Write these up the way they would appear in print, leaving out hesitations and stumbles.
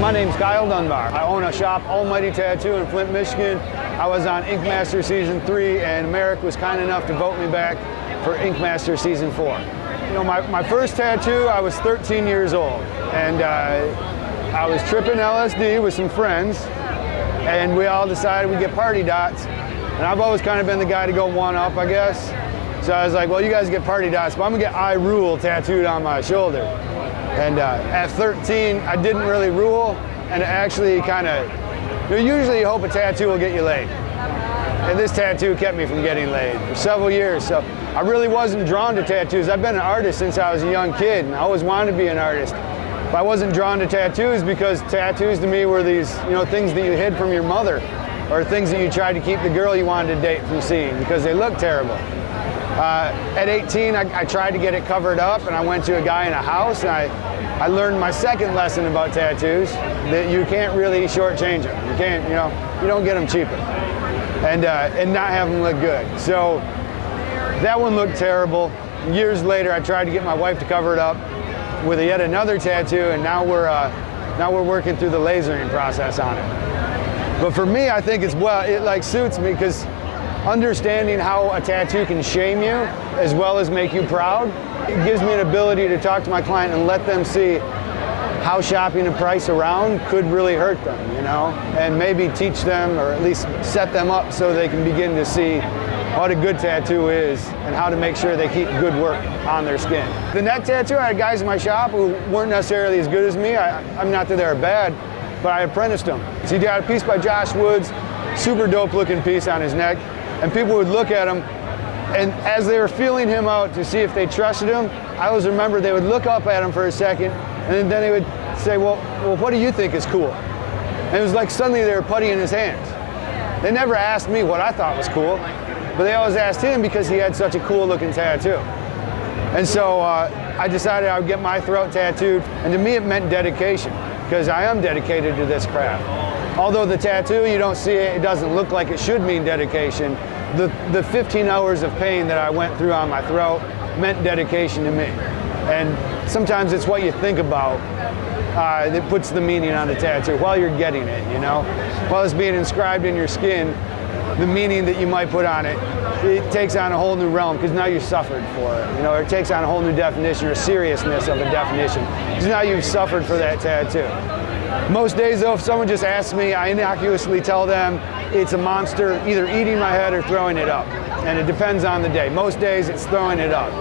My name's Kyle Dunbar. I own a shop, Almighty Tattoo in Flint, Michigan. I was on Ink Master Season 3, and Merrick was kind enough to vote me back for Ink Master Season 4. You know, my first tattoo, I was 13 years old, and I was tripping LSD with some friends, and we all decided we'd get party dots. And I've always kind of been the guy to go one up, I guess. So I was like, well, you guys get party dots, but I'm gonna get I Rule tattooed on my shoulder. And at 13, I didn't really rule, and it actually kind of, usually you hope a tattoo will get you laid. And this tattoo kept me from getting laid for several years. So I really wasn't drawn to tattoos. I've been an artist since I was a young kid, and I always wanted to be an artist. But I wasn't drawn to tattoos because tattoos to me were these, things that you hid from your mother, or things that you tried to keep the girl you wanted to date from seeing because they looked terrible. At 18, I tried to get it covered up, and I went to a guy in a house, and I learned my second lesson about tattoos, that you can't really shortchange them. You can't, you don't get them cheaper, and not have them look good. So that one looked terrible. Years later, I tried to get my wife to cover it up with yet another tattoo, and now we're working through the lasering process on it. But for me, I think it suits me because understanding how a tattoo can shame you as well as make you proud, it gives me an ability to talk to my client and let them see how shopping a price around could really hurt them, and maybe teach them or at least set them up so they can begin to see what a good tattoo is and how to make sure they keep good work on their skin. The neck tattoo, I had guys in my shop who weren't necessarily as good as me. I'm not that they're bad, but I apprenticed them. So he got a piece by Josh Woods, super dope looking piece on his neck, and people would look at him, and as they were feeling him out to see if they trusted him, I always remember they would look up at him for a second, and then they would say, well, what do you think is cool? And it was like suddenly they were putty in his hands. They never asked me what I thought was cool, but they always asked him because he had such a cool looking tattoo. And so I decided I would get my throat tattooed, and to me it meant dedication, because I am dedicated to this craft. Although the tattoo, you don't see it, it doesn't look like it should mean dedication, the 15 hours of pain that I went through on my throat meant dedication to me. And sometimes it's what you think about that puts the meaning on the tattoo while you're getting it, While it's being inscribed in your skin, the meaning that you might put on it, it takes on a whole new realm because now you suffered for it. It takes on a whole new definition or seriousness of a definition because now you've suffered for that tattoo. Most days though, if someone just asks me, I innocuously tell them it's a monster either eating my head or throwing it up. And it depends on the day. Most days it's throwing it up.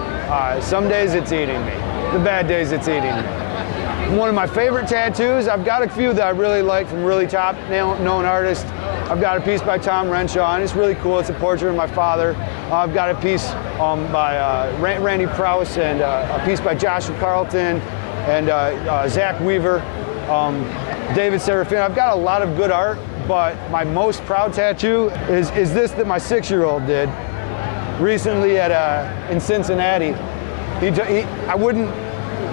Some days it's eating me. The bad days it's eating me. One of my favorite tattoos, I've got a few that I really like from really top known artists. I've got a piece by Tom Renshaw, and it's really cool. It's a portrait of my father. I've got a piece by Randy Prowse, and a piece by Joshua Carlton, and Zach Weaver, David Serafino. I've got a lot of good art, but my most proud tattoo is this that my 6-year-old did recently in Cincinnati. I wouldn't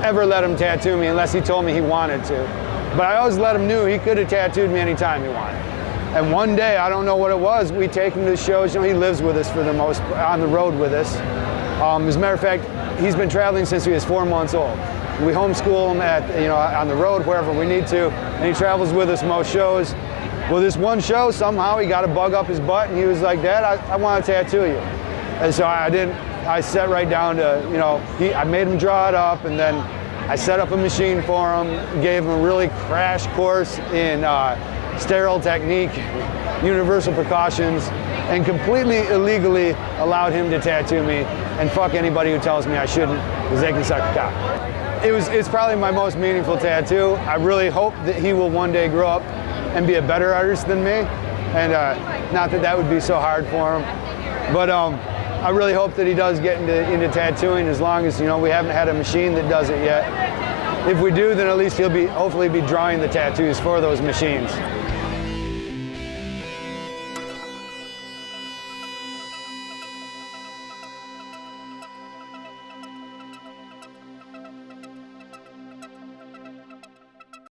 ever let him tattoo me unless he told me he wanted to. But I always let him know he could have tattooed me anytime he wanted. And one day, I don't know what it was, we take him to shows. He lives with us on the road with us. As a matter of fact, he's been traveling since he was 4 months old. We homeschool him on the road, wherever we need to, and he travels with us most shows. Well, this one show, somehow he got a bug up his butt, and he was like, Dad, I want to tattoo you. And so I sat right down to, I made him draw it up, and then I set up a machine for him, gave him a really crash course in sterile technique, universal precautions, and completely illegally allowed him to tattoo me, and fuck anybody who tells me I shouldn't, because they can suck a cock. It's probably my most meaningful tattoo. I really hope that he will one day grow up and be a better artist than me, and not that would be so hard for him, but I really hope that he does get into tattooing, as long as we haven't had a machine that does it yet. If we do, then at least he'll hopefully be drawing the tattoos for those machines.